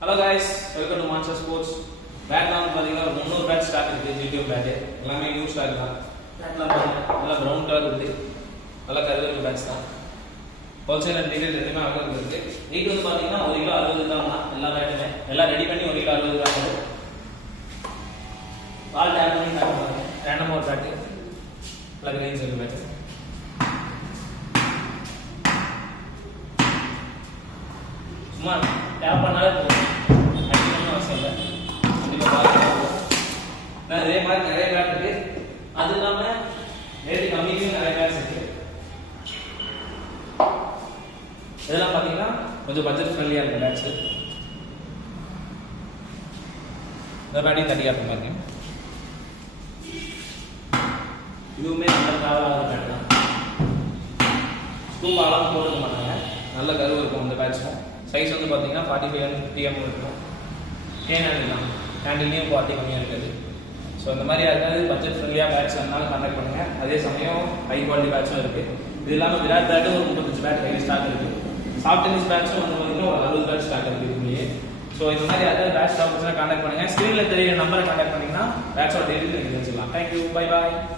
Hello guys, welcome to monster sports. பேட்லாம் பார்த்தீங்கன்னா 300 bat stock இருக்குது. ஜிடிஎம் பேட்டு எல்லாமே நியூ ஸ்டாக் தான். பேட்லாம் பாருங்கள், நல்லா ப்ரௌன் கலர் இருக்குது, நல்லா கருவேறு பேட்ஸ் தான். ஹோல்சேல் அண்ட் ரீட்டைல் ரெண்டுமே அவைலபிள் இருக்குது. ரேட் வந்து பார்த்தீங்கன்னா 1 கிலோ 60 தான். எல்லா பேட்டுமே எல்லாம் ரெடி பண்ணி 1 கிலோ 60 தான். பால் டேப் பண்ணி பாருங்க, ரேண்டமாக ஒரு பேட்டு நல்லா கிரீன் செல் பேட்டு. சும்மா டேப் பண்ணாலே போதும், அடிக்கணும்னு அவசியம் இல்லை. இதே மாதிரி நிறைய பேட் இருக்கு. அது இல்லாமல் ரேட்டு கம்மியும் நிறைய பேட்ஸ் இருக்கு. இதெல்லாம் பார்த்தீங்கன்னா கொஞ்சம் பட்ஜெட் ஃப்ரெண்ட்லியாக இருக்கும் பேட்ஸு. இந்த பேட்டையும் தட்டியாக இருக்க மாதிரி. இதுவுமே நல்ல ட்ராவல் ஆகிற பேட் தான். ஸ்கூப் ஆளாக போட்டுக்க மாட்டாங்க, நல்ல கருவு இருக்கும் அந்த பேட்ஸும். சைஸ் வந்து பார்த்தீங்கன்னா 45 50 இருக்கும். ஹேண்டில் தான், ஹேண்டில்லையும் குவாலிட்டி கம்மியாக இருக்குது. ஸோ இந்த மாதிரி யாருக்காவது பட்ஜெட் ஃப்ரெண்ட்லியாக பேட்ஸ் வேணாலும் கான்டாக்ட் பண்ணுங்கள். அதே சமயம் ஹை குவாலிட்டி பேட்ஸும் இருக்குது. இது இல்லாமல் விராட் பேட்டு ஒரு 35 பேட் கையில் ஸ்டாக் இருக்குது. சாஃப்ட் டென்னிஸ் பேட்ஸும் வந்து பார்த்தீங்கன்னா ஒரு 60 பேட் ஸ்டாக் இருக்குது இதுலேயே. ஸோ இந்த மாதிரி யாராவது பேட் ஸ்டாக் வச்சுன்னா கான்டாக்ட் பண்ணுங்கள். ஸ்க்ரீனில் தெரியுற நம்பரை கான்டாக்ட் பண்ணிங்கன்னா பேட்ஸோட டீட்டெயில் நீங்கள் தெரிஞ்சுக்கலாம். Thank you, bye bye.